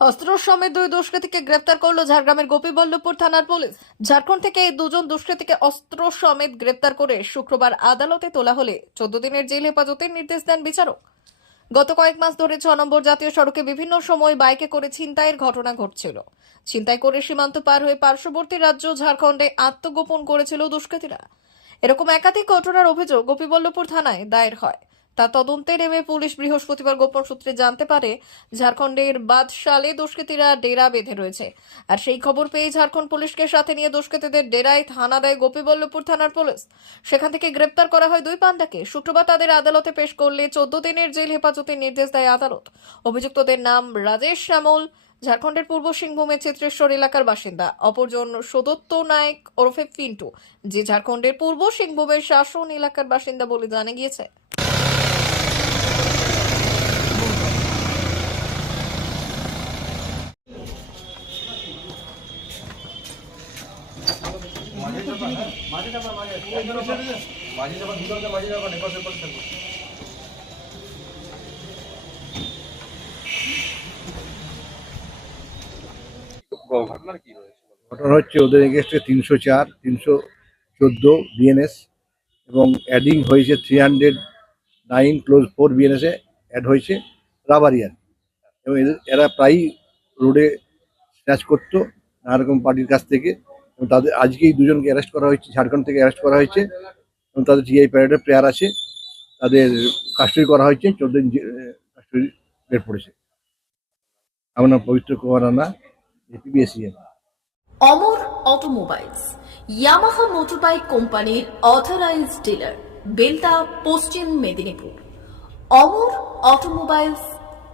অস্ত্র সমেত দুই দুষ্কৃতীকে গ্রেপ্তার করল ঝাড়গ্রামের গোপীবল্লভপুর থানার পুলিশ। ঝাড়খণ্ড থেকে এই দুজন দুষ্কৃতীকে অস্ত্র সমেত গ্রেপ্তার করে শুক্রবার আদালতে তোলা হলে চোদ্দ দিনের জেল হেফাজতের নির্দেশ দেন বিচারক। গত কয়েক মাস ধরে ছ নম্বর জাতীয় সড়কে বিভিন্ন সময় বাইকে করে ছিনতাইয়ের ঘটনা ঘটছিল। ছিনতাই করে সীমান্ত পার হয়ে পার্শ্ববর্তী রাজ্য ঝাড়খণ্ডে আত্মগোপন করেছিল দুষ্কৃতীরা। এরকম একাধিক ঘটনার অভিযোগ গোপীবল্লভপুর থানায় দায়ের হয়। তা তদন্তে নেমে পুলিশ বৃহস্পতিবার গোপন সূত্রে জানতে পারে, ঝাড়খণ্ডের বাদশালে দুষ্কৃতীরা ডেরা বেঁধে রয়েছে। আর সেই খবর পেয়ে ঝাড়খণ্ড পুলিশকে সাথে নিয়ে দুষ্কৃতীদের ডেরায় থানা দেয় গোপীবল্লভপুর থানার পুলিশ। সেখান থেকে গ্রেপ্তার করা হয় দুই পান্ডাকে। শুক্রবার তাদের আদালতে পেশ করলে চোদ্দ দিনের জেল হেফাজতের নির্দেশ দেয় আদালত। অভিযুক্তদের নাম রাজেশ শ্যামল, ঝাড়খণ্ডের পূর্ব সিংভূমের চিত্রেশ্বর এলাকার বাসিন্দা। অপরজন সদত্ত নায়ক ওরফে পিন্টু, যে ঝাড়খণ্ডের পূর্ব সিংভূমের শাসন এলাকার বাসিন্দা বলে জানা গিয়েছে। ঘটনা হচ্ছে ওদের এগেস্টে তিনশো চার, তিনশো চোদ্দ বিএনএস এবং অ্যাডিং হয়েছে three hundred nine clause four বিএনএসে add হয়েছে রাবারিয়ান এবং এরা প্রায়ই রোডে স্ন্যাচ করতো, নানা রকম পার্টির কাছ থেকে। তাদের আজকেই দুজনকে অ্যারেস্ট করা হয়েছে, ঝাড়খণ্ড থেকে অ্যারেস্ট করা হয়েছে এবং তাদের টিআই প্যারেডের প্লেয়ার আছে। তাদের কাস্টডি করা হয়েছে, চোদ্দ দিন কাস্টডি ডেট পড়েছে। আমার নাম পবিত্র কুমার রানা এপিবিএসিএন অমর অটোমোবাইলস ইয়ামাহা মোটরবাইক কোম্পানির অথরাইজড ডিলার বেলতা পশ্চিম মেদিনীপুর। অমর অটোমোবাইলস